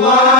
glória.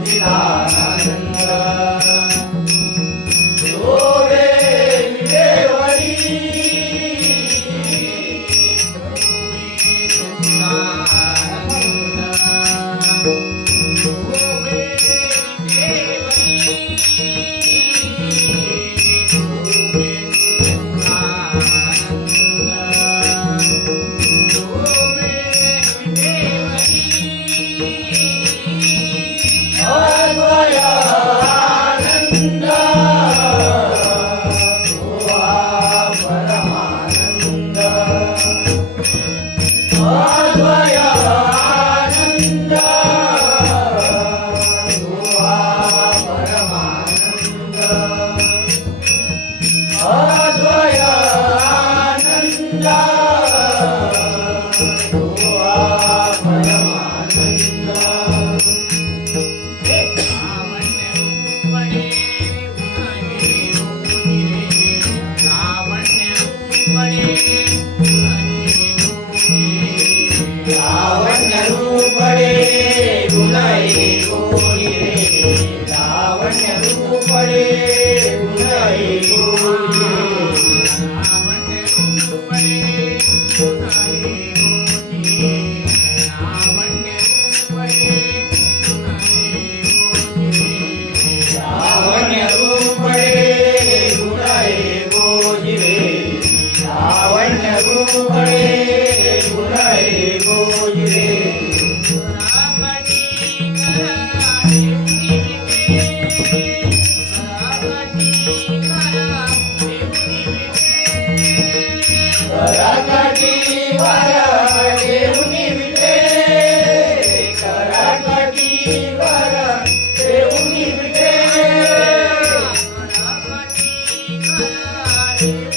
南无阿。রে Hare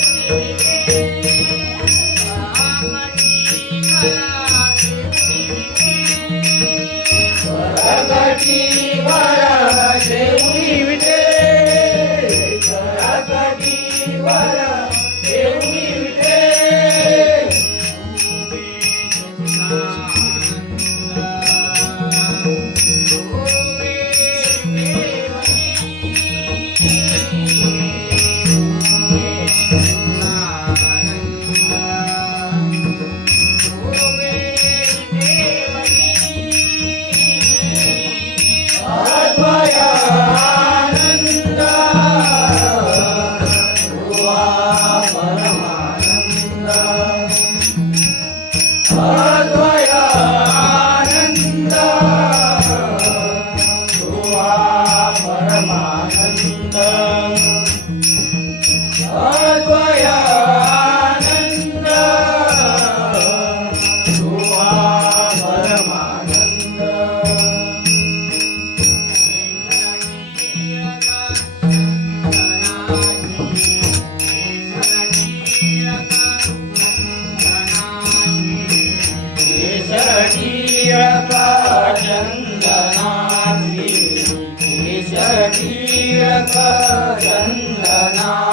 Chandana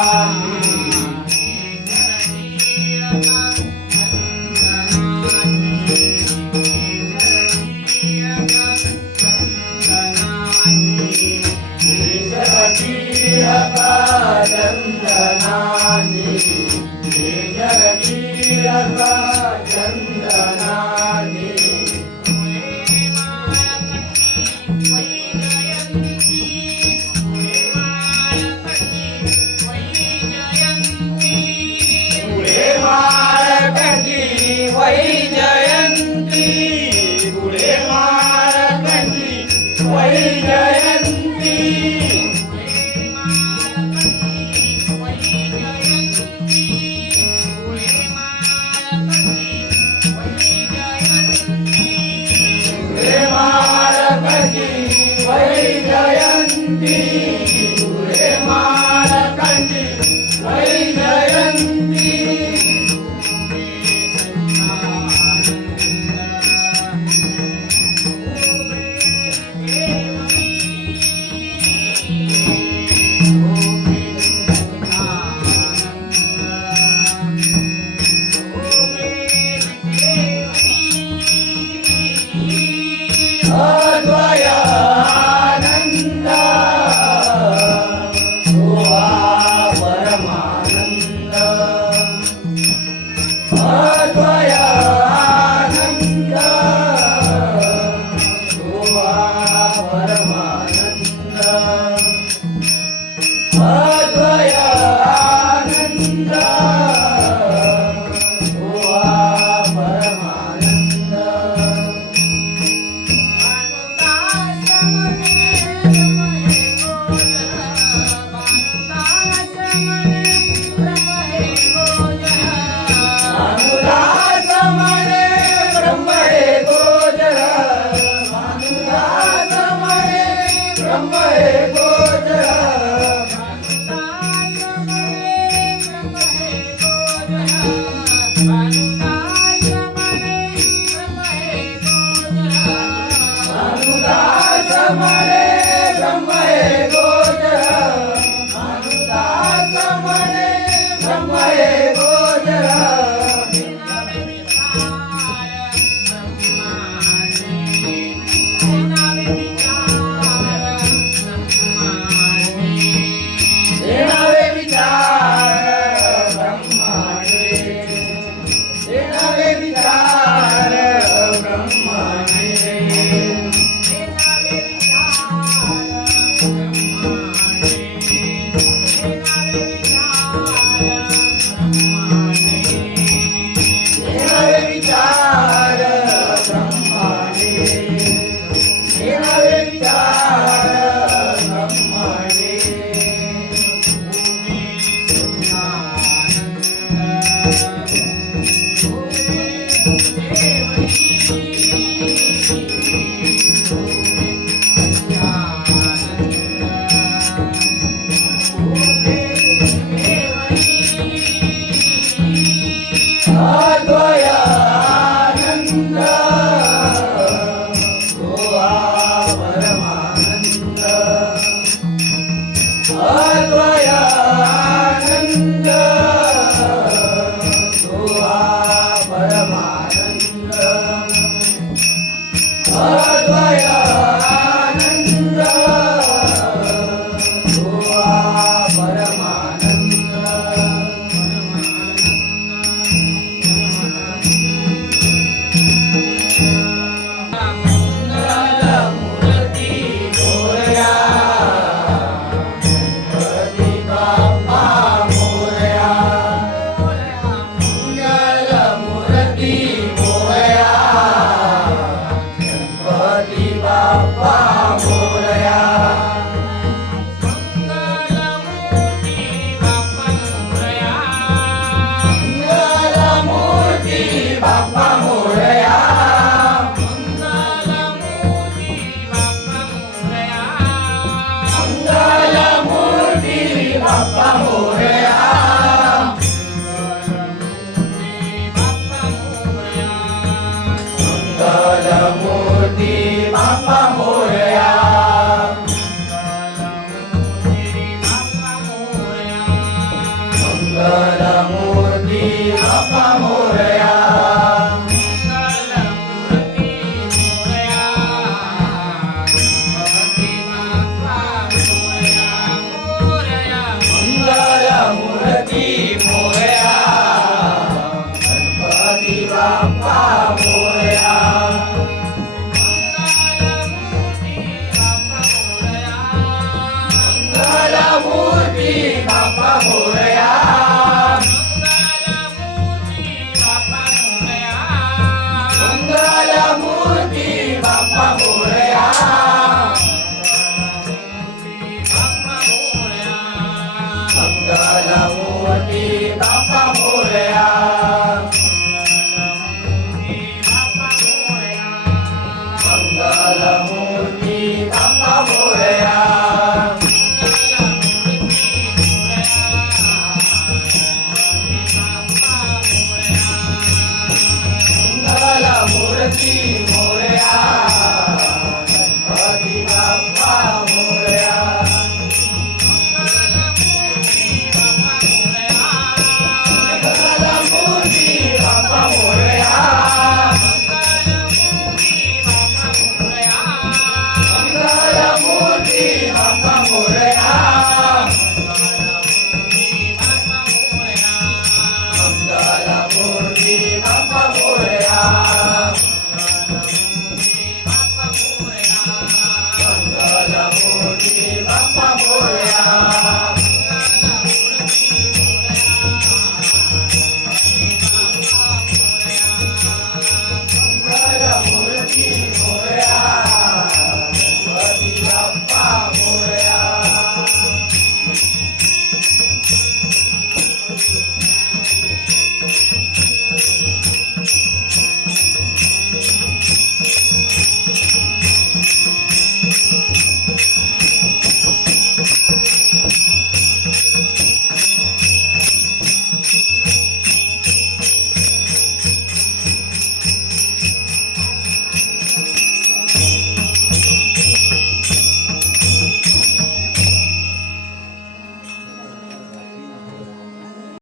Bapa Morya. Yeah.